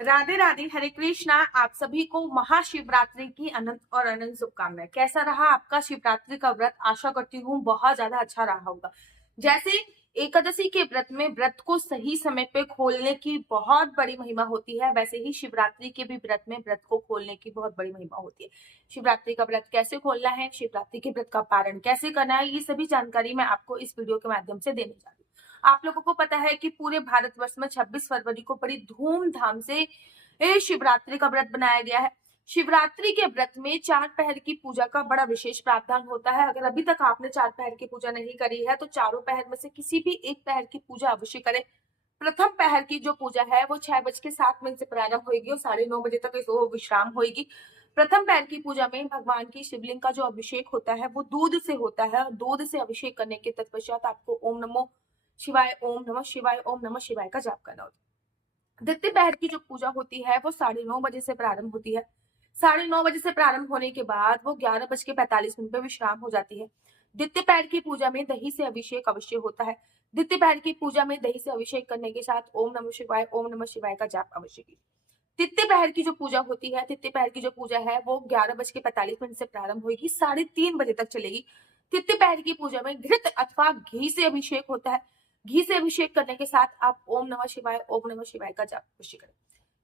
राधे राधे, हरे कृष्णा। आप सभी को महाशिवरात्रि की अनंत और अनंत शुभकामनाएं। कैसा रहा आपका शिवरात्रि का व्रत? आशा करती हूँ बहुत ज्यादा अच्छा रहा होगा। जैसे एकादशी के व्रत में व्रत को सही समय पे खोलने की बहुत बड़ी महिमा होती है, वैसे ही शिवरात्रि के भी व्रत में व्रत को खोलने की बहुत बड़ी महिमा होती है। शिवरात्रि का व्रत कैसे खोलना है, शिवरात्रि के व्रत का पारण कैसे करना है, ये सभी जानकारी मैं आपको इस वीडियो के माध्यम से देने जा रही हूँ। आप लोगों को पता है कि पूरे भारतवर्ष में 26 फरवरी को बड़ी धूमधाम से शिवरात्रि का व्रत बनाया गया है। शिवरात्रि के व्रत में 4 पहर की पूजा का बड़ा विशेष प्रावधान होता है। अगर अभी तक आपने 4 पहर की पूजा नहीं करी है तो चारों पहर में से किसी भी एक पहर की पूजा अवश्य करें। प्रथम पहर की जो पूजा है वो 6:07 से प्रारंभ होगी और 9:30 तक इसको विश्राम होगी। प्रथम पहर की पूजा में भगवान की शिवलिंग का जो अभिषेक होता है वो दूध से होता है और दूध से अभिषेक करने के तत्पश्चात आपको ओम नमो शिवाय, ओम नमः शिवाय, ओम नमः शिवाय का जाप करना होता है। द्वितीय पहर की जो पूजा होती है वो 9:30 से प्रारंभ होती है। 9:30 से प्रारंभ होने के बाद वो 11:45 पे विश्राम हो जाती है। द्वितीय पहर की पूजा में दही से अभिषेक अवश्य होता है। द्वितीय पहर की पूजा में दही से अभिषेक करने के साथ ओम नमः शिवाय, ओम नमः शिवाय का जाप अवश्य कीजिए। तृतीय पहर की जो पूजा होती है, तृतीय पहर की जो पूजा है वो 11:45 से प्रारंभ होगी, 3:30 तक चलेगी। तृतीय पहर की पूजा में घृत अथवा घी से अभिषेक होता है। घी से अभिषेक करने के साथ आप ओम नमः शिवाय, ओम नमः शिवाय का जाप अवश्य करें।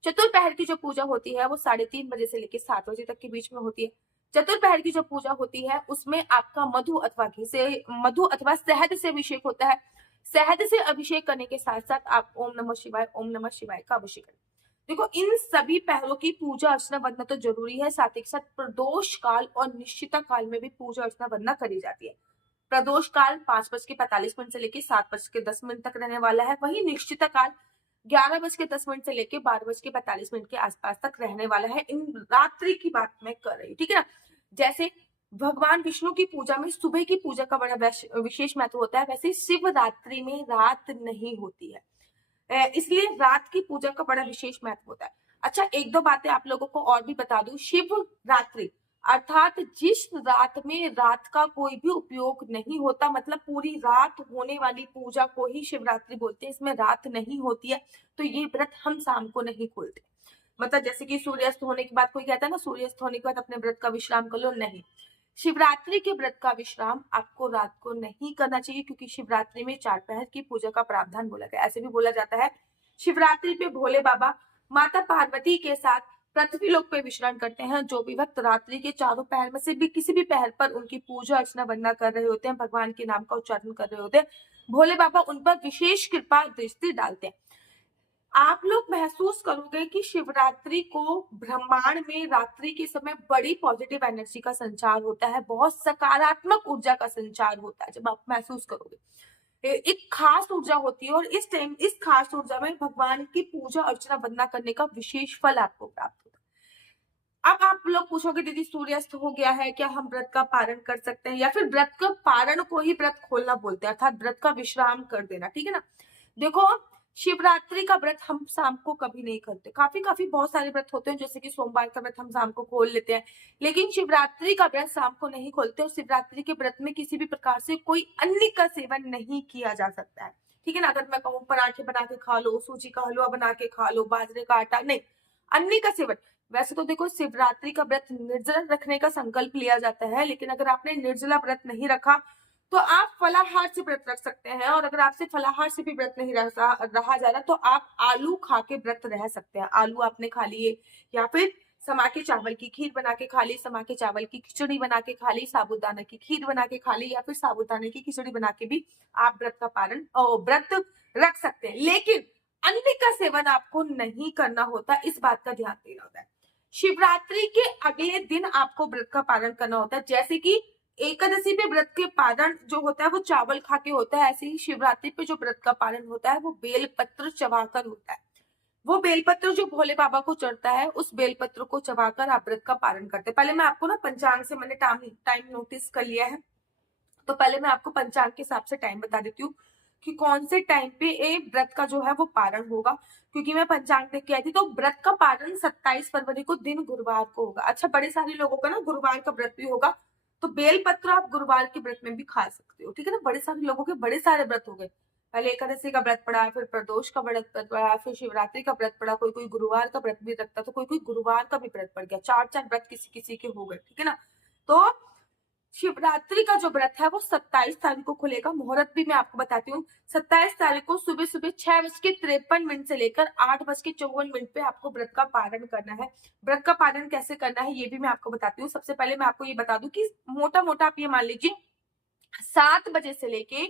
चतुर्पहर की जो पूजा होती है वो 3:30 से लेकर 7 बजे तक के बीच में होती है। चतुर्पहर की जो पूजा होती है उसमें आपका मधु अथवा शहद से अभिषेक होता है। शहद से अभिषेक करने के साथ साथ आप ओम नमः शिवाय, ओम नमः शिवाय का अभिषेक करें। देखो, इन सभी पहरों की पूजा अर्चना वंदना तो जरूरी है, साथ ही साथ प्रदोष काल और निश्चिता काल में भी पूजा अर्चना वंदना करी जाती है। प्रदोष काल 5:45 से लेकर 7:10 तक रहने वाला है। वही निश्चिता काल 11:10 से लेकर 12:45 के आसपास तक रहने वाला है। इन रात्रि की बात मैं कर रही हूँ, ठीक है ना। जैसे भगवान विष्णु की पूजा में सुबह की पूजा का बड़ा विशेष महत्व होता है, वैसे शिवरात्रि में रात नहीं होती है, इसलिए रात की पूजा का बड़ा विशेष महत्व होता है। अच्छा, एक दो बातें आप लोगों को और भी बता दूं। शिवरात्रि अर्थात जिस रात में रात का कोई भी उपयोग नहीं होता, मतलब पूरी रात होने वाली पूजा को ही शिवरात्रि बोलते हैं। इसमें रात नहीं होती है तो ये व्रत हम शाम को नहीं खोलते। मतलब जैसे कि सूर्यास्त होने के बाद कोई कहता है ना, सूर्यास्त होने के बाद अपने व्रत का विश्राम कर लो, नहीं। शिवरात्रि के व्रत का विश्राम आपको रात को नहीं करना चाहिए, क्योंकि शिवरात्रि में 4 पहर की पूजा का प्रावधान बोला गया। ऐसे भी बोला जाता है शिवरात्रि पे भोले बाबा माता पार्वती के साथ पृथ्वी लोक पे विश्राम करते हैं। जो भी भक्त रात्रि के चारों पहर में से भी किसी भी पहर पर उनकी पूजा अर्चना वंदना कर रहे होते हैं, भगवान के नाम का उच्चारण कर रहे होते हैं, भोले बाबा उन पर विशेष कृपा दृष्टि डालते हैं। आप लोग महसूस करोगे कि शिवरात्रि को ब्रह्मांड में रात्रि के समय बड़ी पॉजिटिव एनर्जी का संचार होता है, बहुत सकारात्मक ऊर्जा का संचार होता है। जब आप महसूस करोगे, एक खास ऊर्जा होती है और इस टाइम इस खास ऊर्जा में भगवान की पूजा अर्चना वंदना करने का विशेष फल आपको प्राप्त होता है। अब आप लोग पूछोगे, दीदी सूर्यास्त हो गया है, क्या हम व्रत का पारण कर सकते हैं? या फिर व्रत का पारण को ही व्रत खोलना बोलते हैं, अर्थात व्रत का विश्राम कर देना, ठीक है ना। देखो, शिवरात्रि का व्रत हम शाम को कभी नहीं करते। काफी बहुत सारे व्रत होते हैं, जैसे कि सोमवार का व्रत हम शाम को खोल लेते हैं, लेकिन शिवरात्रि का व्रत शाम को नहीं खोलते। और शिवरात्रि के व्रत में किसी भी प्रकार से कोई अन्न का सेवन नहीं किया जा सकता है, ठीक है ना। अगर मैं कहूँ पराठे बना के खा लो, सूजी का हलवा बना के खा लो, बाजरे का आटा, नहीं, अन्न का सेवन। वैसे तो देखो, शिवरात्रि का व्रत निर्जला रखने का संकल्प लिया जाता है, लेकिन अगर आपने निर्जला व्रत नहीं रखा तो आप फलाहार से व्रत रख सकते हैं। और अगर आपसे फलाहार से भी व्रत नहीं रहा जा रहा तो आप आलू खा के व्रत रह सकते हैं। आलू आपने खा लिए, या फिर समा के चावल की खीर बना के खा ली, समा के चावल की खिचड़ी बना के खा ली, साबूदाना की खीर बना के खा ली, या फिर साबूदाने की खिचड़ी बना के भी आप व्रत का पारण व्रत रख सकते हैं। लेकिन अन्न का सेवन आपको नहीं करना होता, इस बात का ध्यान देना होता है। शिवरात्रि के अगले दिन आपको व्रत का पालन करना होता है। जैसे कि एकादशी पे व्रत के पारण जो होता है वो चावल खा के होता है, ऐसे ही शिवरात्रि पे जो व्रत का पारण होता है वो बेलपत्र चबाकर होता है। वो बेलपत्र जो भोले बाबा को चढ़ता है, उस बेलपत्र को चबाकर आप व्रत का पारण करते हैं। पहले मैं आपको ना पंचांग से मैंने टाइम नोटिस कर लिया है, तो पहले मैं आपको पंचांग के हिसाब से टाइम बता देती हूँ कि कौन से टाइम पे व्रत का जो है वो पारण होगा। क्योंकि मैं पंचांग देख के आई थी, तो व्रत का पारण 27 फरवरी को दिन गुरुवार को होगा। अच्छा, बड़े सारे लोगों का ना गुरुवार का व्रत भी होगा, तो बेल पत्र आप गुरुवार के व्रत में भी खा सकते हो, ठीक है ना। बड़े सारे लोगों के बड़े सारे व्रत हो गए। पहले एकादशी का व्रत पड़ा, फिर प्रदोष का व्रत पड़ा, फिर शिवरात्रि का व्रत पड़ा, कोई कोई गुरुवार का व्रत भी रखता, तो कोई कोई गुरुवार का भी व्रत पड़ गया, 4-4 व्रत किसी किसी के हो गए, ठीक है ना। तो शिवरात्रि का जो व्रत है वो 27 तारीख को खुलेगा। मुहूर्त भी मैं आपको बताती हूँ, 27 तारीख को सुबह सुबह 6:53 से लेकर 8:54 पे आपको व्रत का पारण करना है। व्रत का पारण कैसे करना है ये भी मैं आपको बताती हूँ। सबसे पहले मैं आपको ये बता दूं कि मोटा मोटा आप ये मान लीजिए 7 बजे से लेके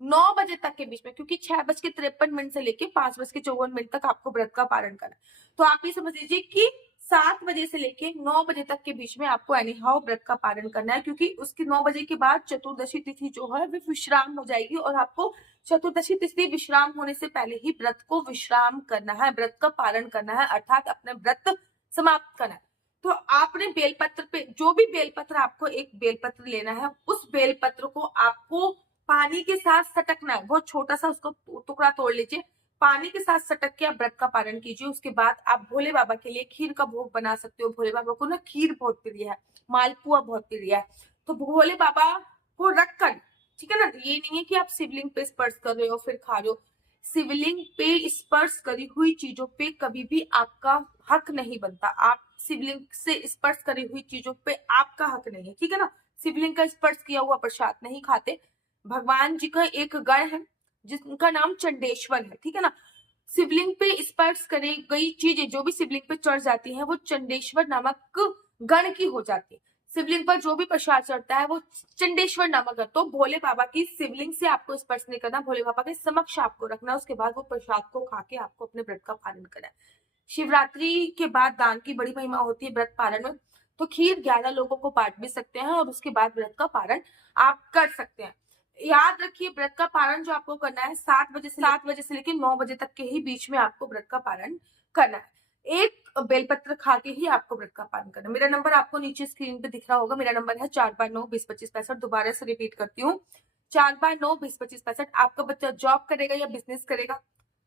9 बजे तक के बीच में, क्योंकि 6:53 से लेके 5:54 तक आपको व्रत का पारण करना है। तो आप ये समझ लीजिए कि 7 बजे से लेके 9 बजे तक के बीच में आपको एनी हाउ व्रत का पारण करना है, क्योंकि उसकी 9 बजे के बाद चतुर्दशी तिथि जो है वो विश्राम हो जाएगी और आपको चतुर्दशी तिथि विश्राम होने से पहले ही व्रत को विश्राम करना है, व्रत का पारण करना है, अर्थात अपने व्रत समाप्त करना है। तो आपने बेलपत्र पे, जो भी बेलपत्र, आपको एक बेलपत्र लेना है, उस बेलपत्र को आपको पानी के साथ सटकना है, बहुत छोटा सा उसको टुकड़ा तोड़ लीजिए, पानी के साथ सटक के आप व्रत का पारण कीजिए। उसके बाद आप भोले बाबा के लिए खीर का भोग बना सकते हो। भोले बाबा को ना खीर बहुत प्रिय है, मालपुआ बहुत प्रिय है, तो भोले बाबा को रखकर, ठीक है ना, ये नहीं है कि आप शिवलिंग पे स्पर्श कर रहे हो फिर खा रहे हो। शिवलिंग पे स्पर्श करी हुई चीजों पे कभी भी आपका हक नहीं बनता। आप शिवलिंग से स्पर्श करी हुई चीजों पे आपका हक नहीं है, ठीक है ना। शिवलिंग का स्पर्श किया हुआ प्रसाद नहीं खाते। भगवान जी का एक गण है जिनका नाम चंडेश्वर है, ठीक है ना। शिवलिंग पे स्पर्श करी गई चीजें जो भी शिवलिंग पे चढ़ जाती हैं वो चंडेश्वर नामक गण की हो जाती है। शिवलिंग पर जो भी प्रसाद चढ़ता है वो चंडेश्वर नामक है। तो भोले बाबा की शिवलिंग से आपको स्पर्श नहीं करना, भोले बाबा के समक्ष आपको रखना, उसके बाद वो प्रसाद को खा के आपको अपने व्रत का पालन करना है। शिवरात्रि के बाद दान की बड़ी महिमा होती है व्रत पारण में, तो खीर 11 लोगों को बांट भी सकते हैं और उसके बाद व्रत का पारण आप कर सकते हैं। याद रखिए, व्रत का पारण जो आपको करना है 7 बजे से लेकर 9 बजे तक के ही बीच में आपको व्रत का पारण करना है। एक बेलपत्र खा के ही आपको व्रत का पालन करना है। मेरा नंबर आपको नीचे स्क्रीन पे दिख रहा होगा, मेरा नंबर है 4/9-20-25-65। दोबारा से रिपीट करती हूँ, 4/9-20-25-65। आपका बच्चा जॉब करेगा या बिजनेस करेगा?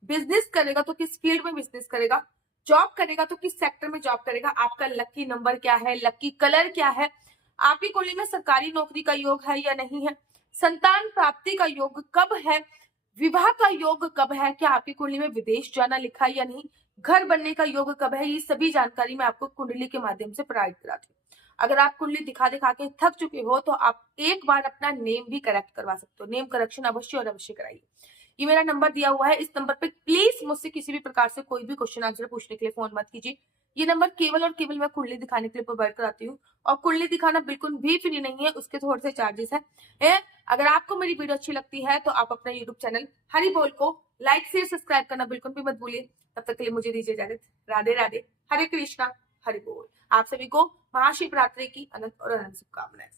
बिजनेस करेगा तो किस फील्ड में बिजनेस करेगा, जॉब करेगा तो किस सेक्टर में जॉब करेगा, आपका लकी नंबर क्या है, लकी कलर क्या है, आपकी कुंडली में सरकारी नौकरी का योग है या नहीं है, संतान प्राप्ति का योग कब है, विवाह का योग कब है, क्या आपकी कुंडली में विदेश जाना लिखा है या नहीं, घर बनने का योग कब है, ये सभी जानकारी मैं आपको कुंडली के माध्यम से प्रोवाइड कराती हूँ। अगर आप कुंडली दिखा दिखा के थक चुके हो तो आप एक बार अपना नेम भी करेक्ट करवा सकते हो। नेम करेक्शन अवश्य और अवश्य कराइए। ये मेरा नंबर दिया हुआ है, इस नंबर पे प्लीज मुझसे किसी भी प्रकार से कोई भी क्वेश्चन आंसर पूछने के लिए फोन मत कीजिए। ये नंबर केवल और केवल मैं कुंडली दिखाने के लिए प्रोवाइड कराती हूँ और कुंडली दिखाना बिल्कुल भी फ्री नहीं है, उसके थोड़े से चार्जेस है। अगर आपको मेरी वीडियो अच्छी लगती है तो आप अपना यूट्यूब चैनल हरि बोल को लाइक शेयर सब्सक्राइब करना बिल्कुल भी मत भूलिए। तब तक के लिए मुझे दीजिए इजाजत। राधे राधे, हरे कृष्णा, हरि बोल। आप सभी को महाशिवरात्रि की अनंत और अनंत शुभकामनाएं।